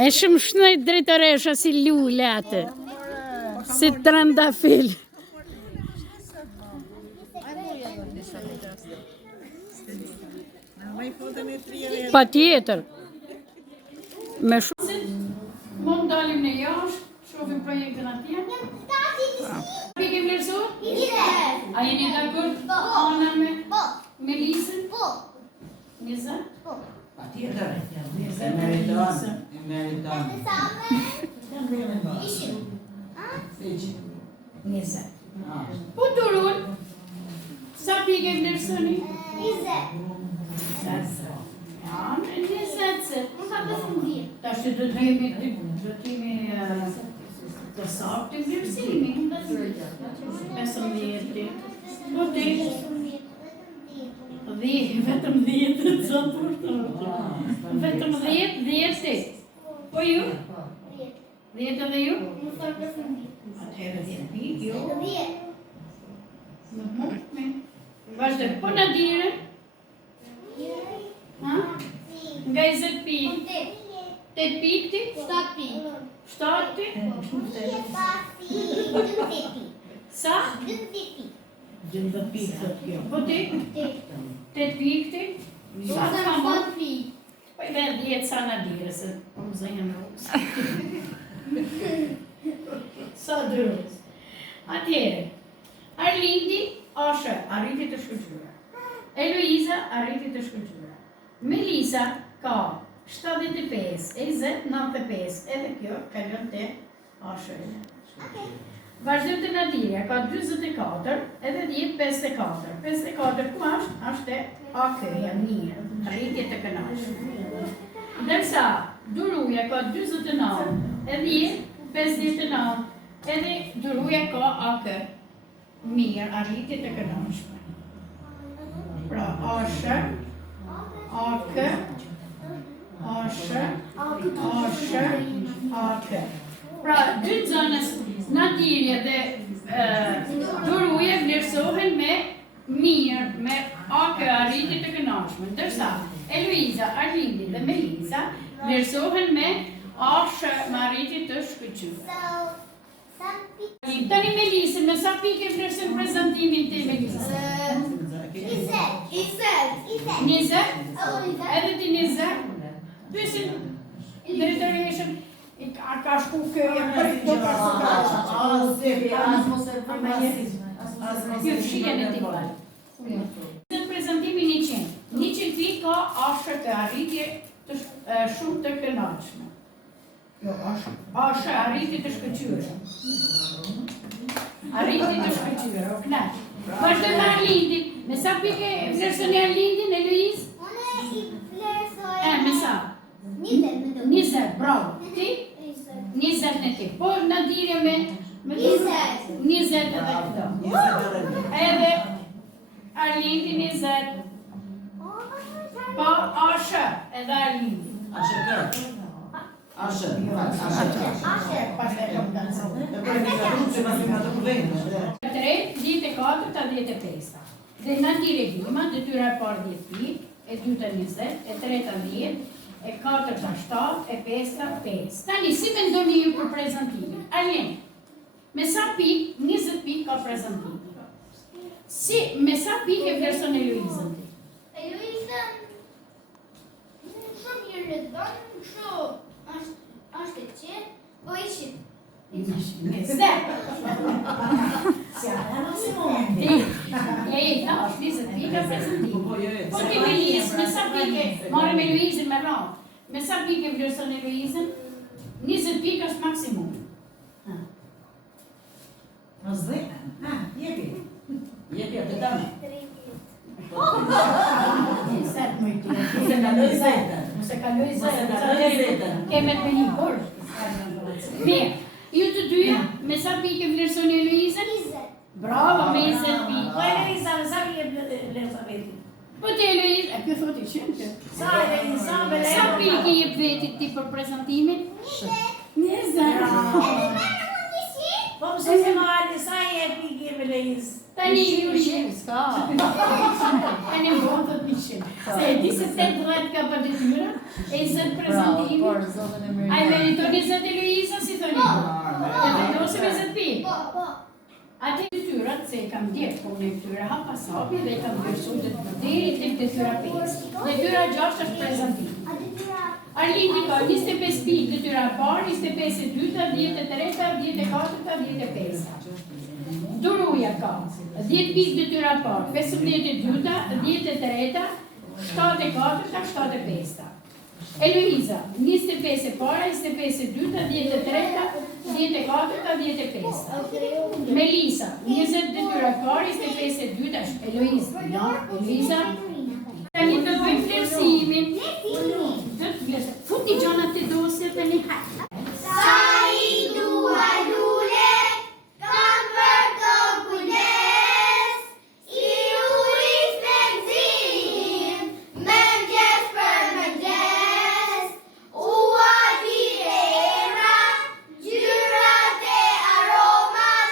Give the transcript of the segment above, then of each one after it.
E shumë shnojt drejtoresha si lule atë. Si trandafil. Pa tjetër. Me shumë. Mund dalim në jashtë, shofim projektën atje. Pike vlerësu? A jeni dakord? Ana me Melisën? Niza? Pa tjetër. Niza. Po turun? Sa pike vlerësoni? 20. Ja, 20. Ta që do të jemi të sakë të vlerësimi. 15. Po ti? 10, vetëm 10 të zotur të vetëm 10. Po ju? 10 edhe ju? Atëherë 10 pikë, ju? Vazhdo, po në dire? Nga 20 pikë? 8 pikë ti? 7 pikë. 7 ti? Sa? 12 pikë të kjo. Po ti? 8 pikë ti? Sa të ka më? Po i dhe 10 sa në dire, se po më zëjnë në rukës. Sa dërës. Atjere, Arlindi, Ashe, arriti të shkëllqyra. Eloiza, arriti të shkëllqyra. Melisa, ka 75, 20, 95, edhe kjo, kalon të Ashe. Vazhdim të Nadirja, ka 24, edhe 10, 54. 54 ku ashtë AK, jam mirë, rritje të kënashë. Dërsa, Duruja ka 29, edhe 59, edhe Duruja ka AK, mirë, rritje të kënashë. Pra, Ashe, AK, Ashe, AK. Pra, dy zonës, Nadirja dhe Duruja vlerësohen me mirë, me AK arritje të kënaqshme. Ndërsa Eloiza, Arlindi dhe Melisa vlerësohen me Ashe me arritje të shkëlqyer. Tani Melisa, me sa pikë vlerëson prezantimin të Melisës? 20? Edhe ti 20? Pyesin drejtoreshën. Ka shku këja për do ka shkëja në t'i bërë. Në prezentimi 100 pikë ka Ashe të arritje shumë të kënaqshme. Ashe arritje të shkëlqyera. Arritje të shkëlqyera, o knaq. Vazhdo me Arlindin. Me sa pikë vlerësoni Arlindin, Eloiz? Unë i vlerësoj. Me sa? 20, bravo. Ti? 20 në ti. Po në dirje me 20 edhe këto. Edhe Arlindi 20. Po Ashe edhe Arlindi. Ashe kërë. Ashe. Tre, 14, 15. Dhe në dirje hima, dhe tyra e parë 10 pikë, e dyta 20, e treta 10, e 4 7, e 5 5. Tani, si me ndoni ju për prezentimin? Arlen, me sa pikë, 20 pikë ka prezentimin. Si, me sa pikë e vlerëson Eloizën ti? Eloizën, shumë një rëdhën, shumë është e qenë, po ishim. 20. Si arë, e ta është 20 pikë ka prezentimin. Po ti Melisë, me sa pikë, marrë me Eloizën me ratë. Me sa pikë e vlerëson Eloizën? 20 pikë është maksimum. Në zdejnë? Jepi. Jepi atë dame. Set më i të. Se kaloj zetën. Keme të një borë. Mirë. Ju të dyja, me sa pikë e vlerësoni Eloizën? 20. Bravo, me 20 pikë. Po Eloiza, me sa pikë e vlerëson vetin? Po të Eloizë, e kjo thot i shumë që. Sa pikë jep vetit ti për prezentimin? 20. 20. Po pëse se marrë, sa e pike me lejës. Tani ju Shim, s'ka. Tani më vonë të pishin. Se e di se 18 ka për detyra, e 20 prezentimi. Por, zotën e mirë. A i meriton 20 e Luisa, si thoni? E vendosim 20 pi. Po. Atë detyrat, se kam djetë po në detyra ha pasapi dhe kam vërsu dhe të mëderi të detyra 5. Detyra 6 është prezentimi. Arlindi ka 25 pi detyra parë, 25 e dyta, 10 e treta, 10 e katërta, 10 e pesta. Duruja ka 10 pi detyra parë, 15 e dyta, 10 e treta, 7 e katërta, 7 e pesta. Eloiza, 25 e para, 25 e dyta, 10 e treta, 10 e katërta, 10 e pesta. Melisa, 20 detyra parë, 25 e dyta, Eloiza, no? Eloiza. Tani të bëjmë flerësimin. Futi gjonat të dosje të një hajtë. Sa i dua lule, kam për të kujdes, i uris me gzim, mëngjes për mëngjes, ua tire emra, gjyrat e aromat,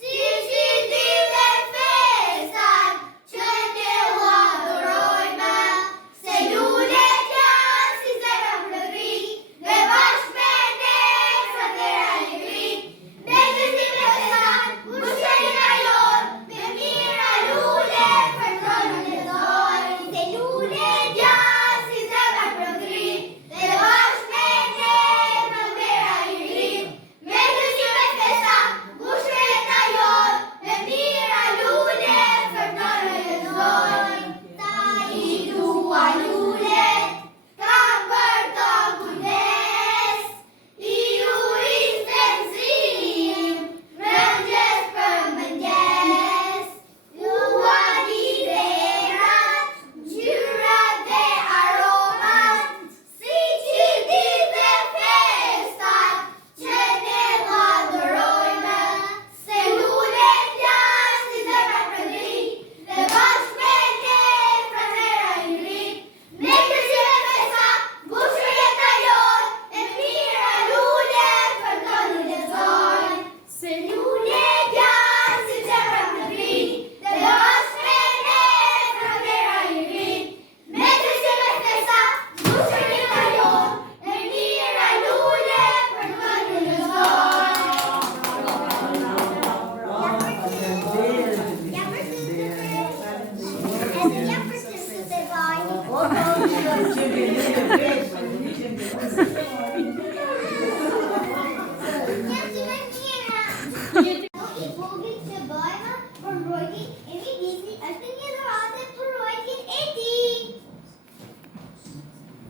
si qindin dhe festat, që ne u adorojme, se lulet janë si zemra flëri, dhe bashkë me ne sa tëra alegri, ne gëzim e festat, bushërin a jon, me mira lulet për tonë në lezojnë, se lulet janë si zemra flëri, dhe bashkë me ne sa tëra alegri, me gëzim e festat, bushërin a jon, me mira lulet për tonë në lezojnë, ta i dua lulet, kam për të kujdes, i uris të gzim, mëngjes për mëngjes, ua tire emrat, gjyrat dhe aromat, si qindin dhe festat, që ne u adorojme, se lulet janë si zemra flëri, dhe bashkë me ne pranera i ri, me gëzim e festat, bushur jeta jon, e mira lulet për tonë në lezojnë, se lulet janë si zemra flëri, dhe bashkë me ne pranera i ri, me gëzim e festat, bushur jeta jon, e mira lulet për tonë në lezojnë.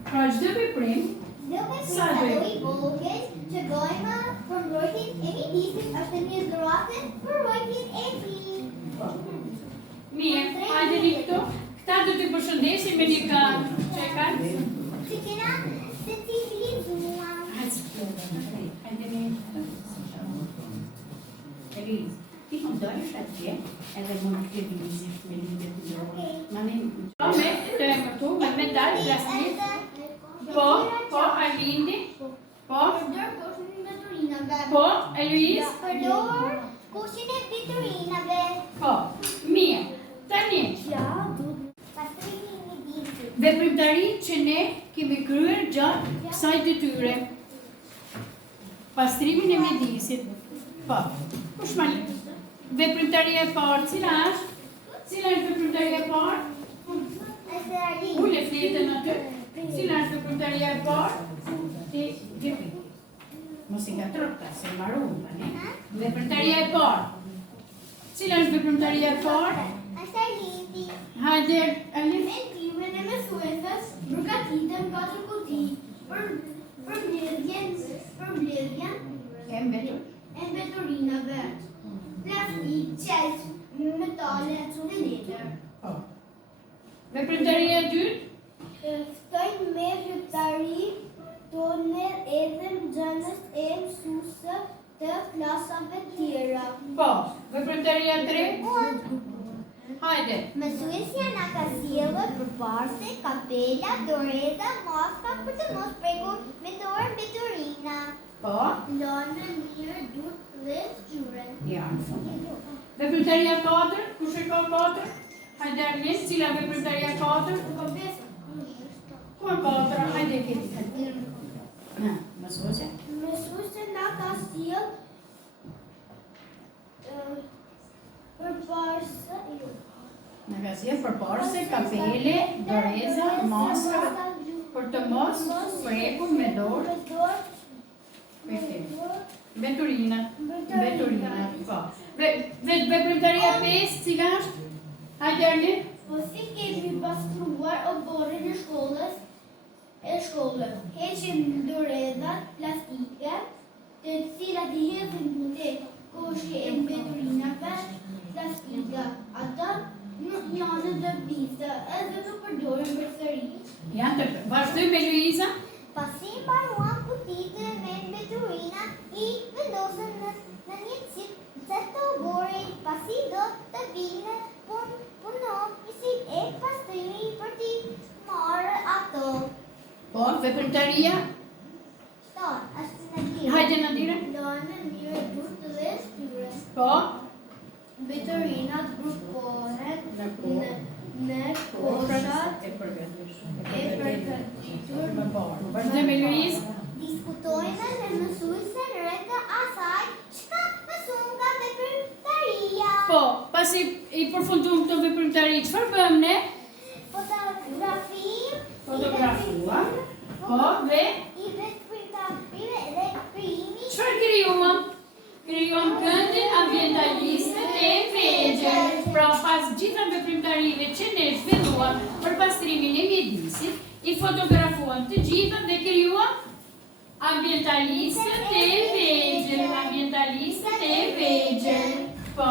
Pra çdo veprim, mirë, hajde një këtu. Këta do t'i përshëndesim me një këngë. Që e kanë? Hajde një këtu. Eliz, ti më dojsh atje, edhe mund të lëvizish me lidhje të dorë. Ma ne me të këtu, me medalj, plastik. Po, Arlindi. Po, Eloiz. Përdor kushin e viturinave. Po, mirë. Tani, Pastrimi një ditë. veprimtari që ne kemi kryer gjatë kësaj detyre. Pastrimin e mjedisit. Po, kush ma le? Veprimtaria e parë, cila është? Cila është veprimtaria e parë? Ule fletën aty. Cila është veprimtaria e parë? Ti veprim. Mos i gatrota, se marun tani. Veprimtaria e parë. Cila është veprimtaria e parë? Hajde, Alif. Mentimen e mësuesës përgatiten 4 kuti për mbledhjen E mbetur. e mbeturinave, plastik, qelç, metale dhe letër. Po. Veprimtaria e dytë? Ftojnë me veprimtari tonë edhe nxënës e mësuesë të klasave tjera. Po. Veprimtaria e tretë? Hajde. Mësuesja na ka sjellur përparse, kapela, doreza, maska për të mos prekur me dorë mbeturina. Po. Lanë mirë durt dhe zgjure. Veprimtaria 4, kush e ka 4? Hajde Arlen, cila veprimtaria 4? Ku e 4? Hajde keti. Mësuese. Mësuese na ka sjell përparse Në ka sjell përparse, kapele, doreza, maska, për të mos prekur me dorë. Veturina, po. Veprimtaria 5, cila është? Hajde Arlen. Po si kemi pastruar oborrin e shkollës, heqim dorezat plastike, të cilat i hedhin te koshi e mbeturinave plastika. Ata janë të biste, edhe të përdorin përsëri. Janë të vazhdoj me Luiza. Pasi mbaruan kutitë me mbeturina, i vendosën në një cestë obori, pasi do të vinë punonjësi e pastrimi për t'i marrë ato. Po, veprimtaria. Është Nadira. Hajde Nadira. Lojnë në njërë grup dhe shtyre. Po. Mbeturinat grupohen në koshat e përgatitur. Vazhdoj me Luiz. Diskutojnë dhe mësuesen rreth asaj çka mësuan nga veprimtaria. Po, pasi i përfundum këto veprimtari, çfarë bëjmë ne? Fotografua. Po, dhe I veprimtarive dhe krimi. çfarë krijuam? Krijuam këndin ambientaliste e vegjël. Pra pas gjitha veprimtarive që ne zhvilluam për pastrimin e mjedisit, i fotografuam të gjitha dhe krijuam ambientaliste e vegjël. Po.